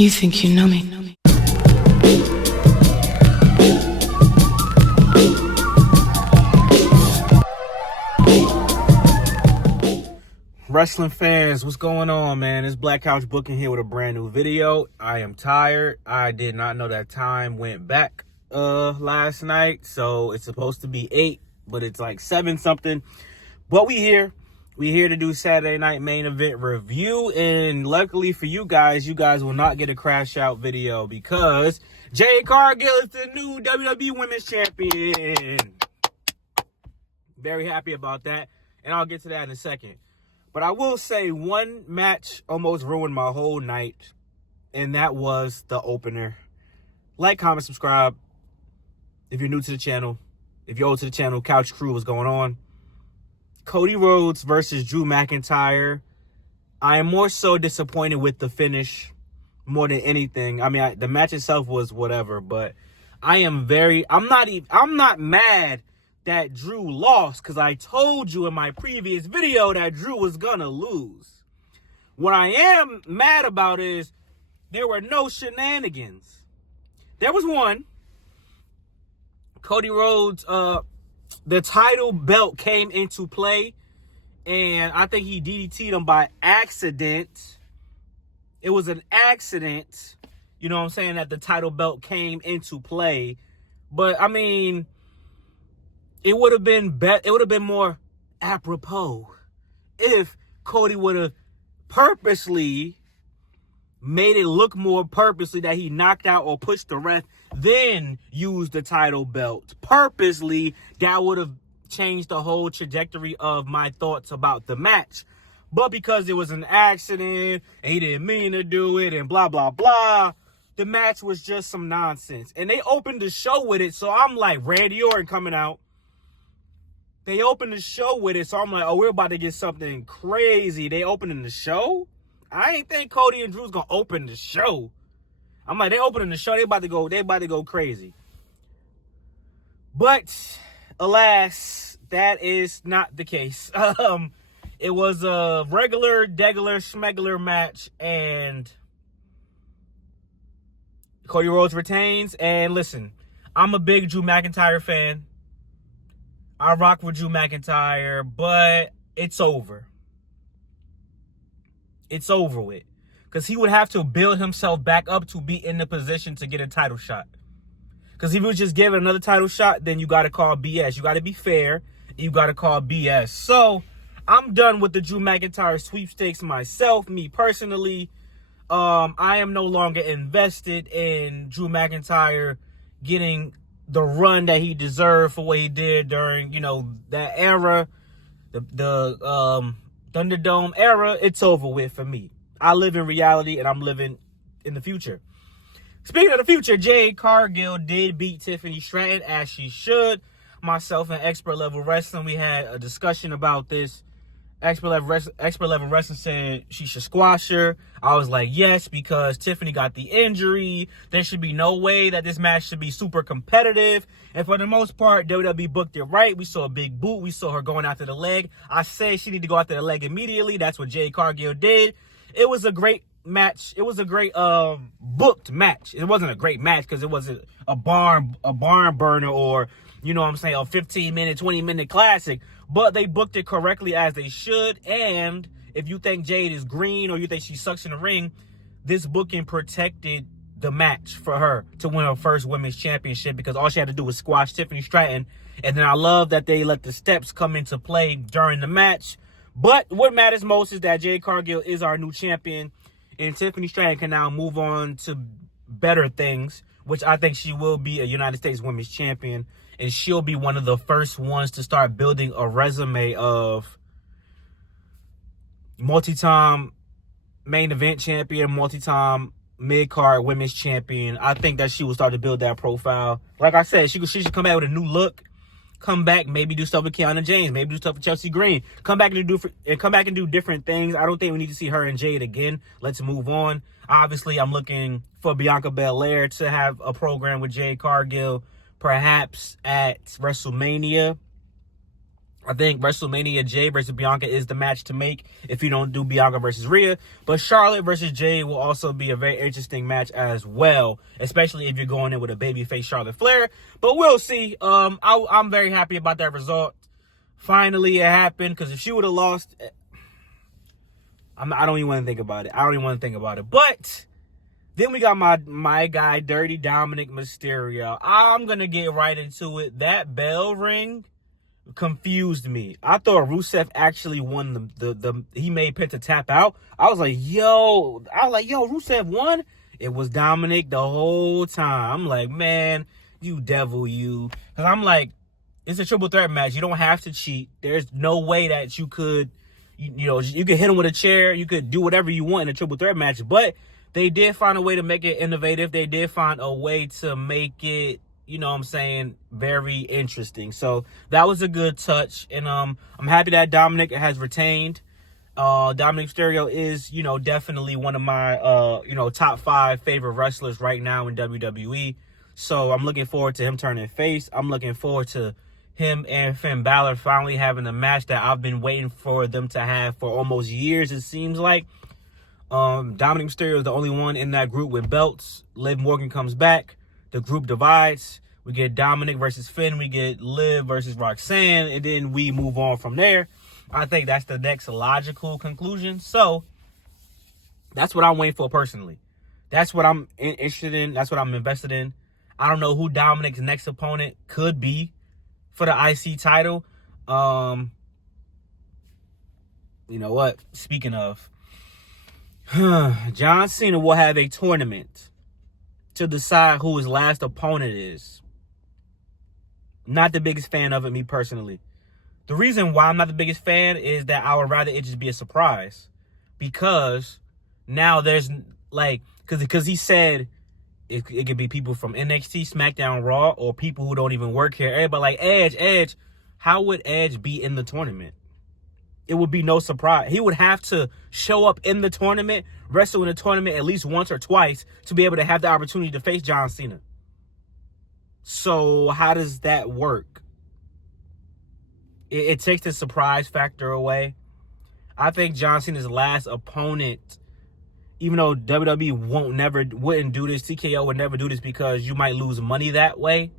You think you know me. Wrestling fans, what's going on, man? It's Black Couch Booking here with a brand new video. I am tired. I did not know that time went back last night, so it's supposed to be 8, but it's like 7 something. But we here to do Saturday Night Main Event review, and luckily for you guys will not get a crash out video because Jade Cargill is the new WWE Women's Champion. Very happy about that, and I'll get to that in a second. But I will say one match almost ruined my whole night, and that was the opener. Like, comment, subscribe if you're new to the channel. If you're old to the channel, Couch Crew, what's going on? Cody Rhodes versus Drew McIntyre. I am more so disappointed with the finish more than anything. I mean, the match itself was whatever, but I'm not mad that Drew lost, because I told you in my previous video that Drew was gonna lose. What I am mad about is there were no shenanigans. There was one. Cody Rhodes, the title belt came into play, and I think he DDT'd him by accident. It was an accident, you know what I'm saying, that the title belt came into play. But I mean, it would have been more apropos if Cody would have purposely made it look more purposely that he knocked out or pushed the ref, then used the title belt. Purposely, that would have changed the whole trajectory of my thoughts about the match. But because it was an accident, and he didn't mean to do it, and blah, blah, blah, the match was just some nonsense. And they opened the show with it, so I'm like, Randy Orton coming out. They opened the show with it, so I'm like, oh, we're about to get something crazy. They opening the show? I ain't think Cody and Drew's gonna open the show. I'm like, they opening the show, they about to go crazy. But alas, that is not the case. It was a regular, degular, schmegular match, and Cody Rhodes retains. And listen, I'm a big Drew McIntyre fan. I rock with Drew McIntyre, but it's over. It's over with. Because he would have to build himself back up to be in the position to get a title shot. Because if he was just given another title shot, then you got to call BS. You got to be fair. You got to call BS. So, I'm done with the Drew McIntyre sweepstakes myself, me personally. I am no longer invested in Drew McIntyre getting the run that he deserved for what he did during, that era, the Thunderdome era. It's over with for me. I live in reality, and I'm living in the future. Speaking of the future, Jade Cargill did beat Tiffany Stratton, as she should. Myself and Expert Level Wrestling, we had a discussion about this. Expert Level Wrestling said she should squash her. I was like, yes, because Tiffany got the injury. There should be no way that this match should be super competitive. And for the most part, WWE booked it right. We saw a big boot. We saw her going after the leg. I said she needed to go after the leg immediately. That's what Jade Cargill did. It was a great match. It was a great booked match. It wasn't a great match because it wasn't a barn burner or, a 15-minute, 20-minute classic. But they booked it correctly, as they should. And if you think Jade is green or you think she sucks in the ring, this booking protected the match for her to win her first women's championship, because all she had to do was squash Tiffany Stratton. And then I love that they let the steps come into play during the match. But what matters most is that Jade Cargill is our new champion, and Tiffany Stratton can now move on to better things, which I think she will be a United States Women's Champion, and she'll be one of the first ones to start building a resume of multi-time main event champion, multi-time mid-card women's champion. I think that she will start to build that profile. Like I said, she should come back with a new look. Come back, maybe do stuff with Kiana James, maybe do stuff with Chelsea Green. Come back and do different things. I don't think we need to see her and Jade again. Let's move on. Obviously, I'm looking for Bianca Belair to have a program with Jade Cargill, perhaps at WrestleMania. I think WrestleMania Jay versus Bianca is the match to make if you don't do Bianca versus Rhea. But Charlotte versus Jay will also be a very interesting match as well, especially if you're going in with a babyface Charlotte Flair. But we'll see. I'm very happy about that result. Finally, it happened, because if she would have lost, I don't even want to think about it. But then we got my guy, Dirty Dominic Mysterio. I'm going to get right into it. That bell ring confused me. I thought Rusev actually won he made Penta tap out. I was like, yo, Rusev won? It was Dominic the whole time. I'm like, man, you devil, you. Because I'm like, it's a triple threat match. You don't have to cheat. There's no way that you could, you could hit him with a chair. You could do whatever you want in a triple threat match. But they did find a way to make it innovative. They did find a way to make it, very interesting. So that was a good touch. And I'm happy that Dominic has retained. Dominic Mysterio is, definitely one of my, top 5 favorite wrestlers right now in WWE. So I'm looking forward to him turning face. I'm looking forward to him and Finn Balor finally having a match that I've been waiting for them to have for almost years, it seems like. Dominic Mysterio is the only one in that group with belts. Liv Morgan comes back. The group divides. We get Dominic versus Finn. We get Liv versus Roxanne. And then we move on from there. I think that's the next logical conclusion. So, that's what I'm waiting for personally. That's what I'm interested in. That's what I'm invested in. I don't know who Dominic's next opponent could be for the IC title. You know what? Speaking of, John Cena will have a tournament to decide who his last opponent is. Not the biggest fan of it, me personally. The reason why I'm not the biggest fan is that I would rather it just be a surprise. Because now there's, because he said it could be people from NXT, SmackDown, Raw, or people who don't even work here. Everybody like, Edge, how would Edge be in the tournament? It would be no surprise. He would have to show up in the tournament, wrestle in the tournament at least once or twice to be able to have the opportunity to face John Cena. So how does that work? It takes the surprise factor away. I think John Cena's last opponent, even though WWE wouldn't do this, TKO would never do this because you might lose money that way.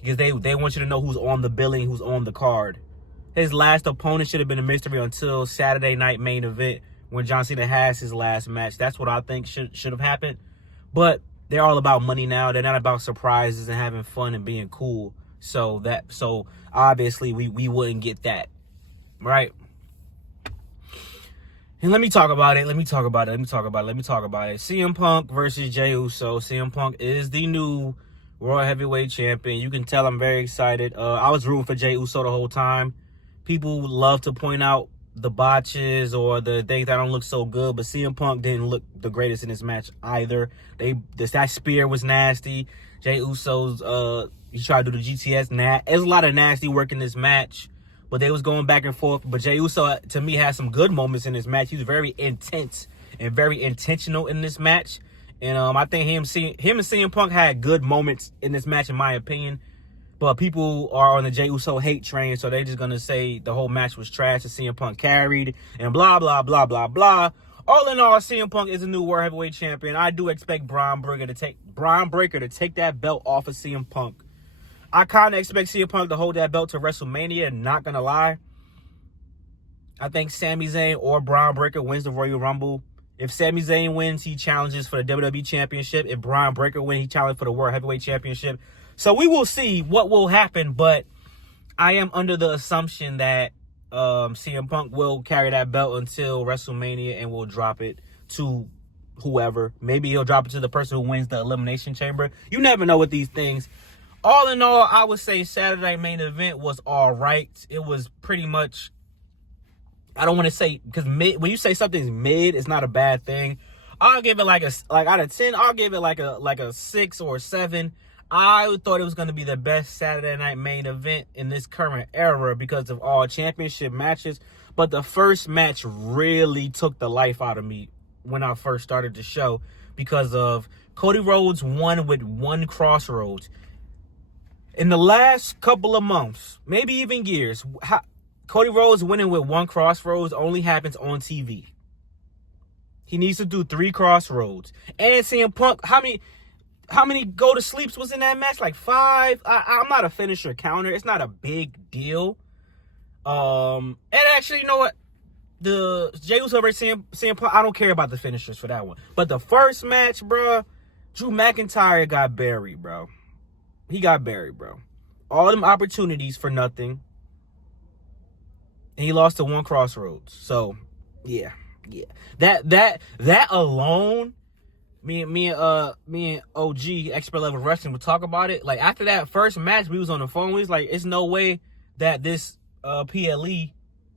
Because they want you to know who's on the billing, who's on the card. His last opponent should have been a mystery until Saturday night main event when John Cena has his last match. That's what I think should have happened. But they're all about money now. They're not about surprises and having fun and being cool. So obviously we wouldn't get that. Right? And let me talk about it. CM Punk versus Jey Uso. CM Punk is the new World Heavyweight Champion. You can tell I'm very excited. I was rooting for Jey Uso the whole time. People love to point out the botches or the things that don't look so good, but CM Punk didn't look the greatest in this match either. That spear was nasty. Jey Uso's he tried to do the GTS. There's a lot of nasty work in this match, but they was going back and forth. But Jey Uso, to me, had some good moments in this match. He was very intense and very intentional in this match. And I think him and CM Punk had good moments in this match, in my opinion. But people are on the Jey Uso hate train, so they're just going to say the whole match was trash and CM Punk carried and blah, blah, blah, blah, blah. All in all, CM Punk is a new World Heavyweight Champion. I do expect Braun Breaker to take that belt off of CM Punk. I kind of expect CM Punk to hold that belt to WrestleMania, not going to lie. I think Sami Zayn or Braun Breaker wins the Royal Rumble. If Sami Zayn wins, he challenges for the WWE Championship. If Braun Breaker wins, he challenges for the World Heavyweight Championship. So we will see what will happen, but I am under the assumption that CM Punk will carry that belt until WrestleMania and will drop it to whoever. Maybe he'll drop it to the person who wins the Elimination Chamber. You never know with these things. All in all, I would say Saturday main event was all right. It was pretty much, I don't want to say, because when you say something's mid, it's not a bad thing. I'll give it like out of 10, I'll give it like a 6 or 7. I thought it was going to be the best Saturday night main event in this current era because of all championship matches. But the first match really took the life out of me when I first started the show because of Cody Rhodes won with one crossroads. In the last couple of months, maybe even years, Cody Rhodes winning with 1 crossroads only happens on TV. He needs to do 3 crossroads. And CM Punk, how many go to sleeps was in that match? Like 5. I'm not a finisher counter. It's not a big deal. And actually, you know what? The Jey Uso versus CM Punk, I don't care about the finishers for that one. But the first match, bro, Drew McIntyre got buried, bro. He got buried, bro. All them opportunities for nothing. And he lost to 1 crossroads. So, yeah. That alone, me and OG, Expert Level Wrestling, would talk about it. Like, after that first match, we was on the phone. We was like, it's no way that this PLE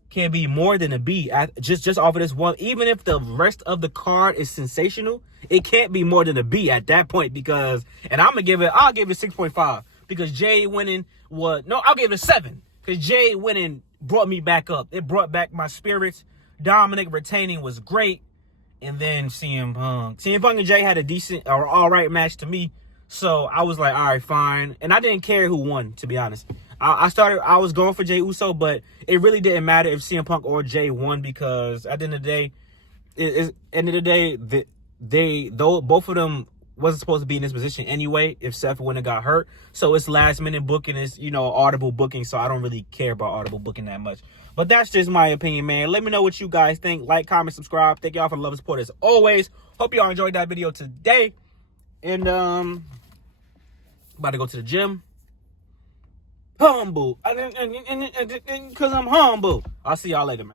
can be more than a B. Just off of this one. Even if the rest of the card is sensational, it can't be more than a B at that point because, and I'll give it 6.5 because Jay winning I'll give it a 7 because Jay winning brought me back up. It brought back my spirits. Dominic retaining was great. And then CM Punk and Jay had a decent or all right match to me. So I was like, all right, fine. And I didn't care who won, to be honest. I was going for Jey Uso, but it really didn't matter if CM Punk or Jay won because at the end of the day, both of them wasn't supposed to be in this position anyway if Seth wouldn't have got hurt. So it's last minute booking, it's, audible booking. So I don't really care about audible booking that much. But that's just my opinion, man. Let me know what you guys think. Like, comment, subscribe. Thank y'all for the love and support as always. Hope y'all enjoyed that video today. And about to go to the gym. Humble. Because I'm humble. I'll see y'all later, man.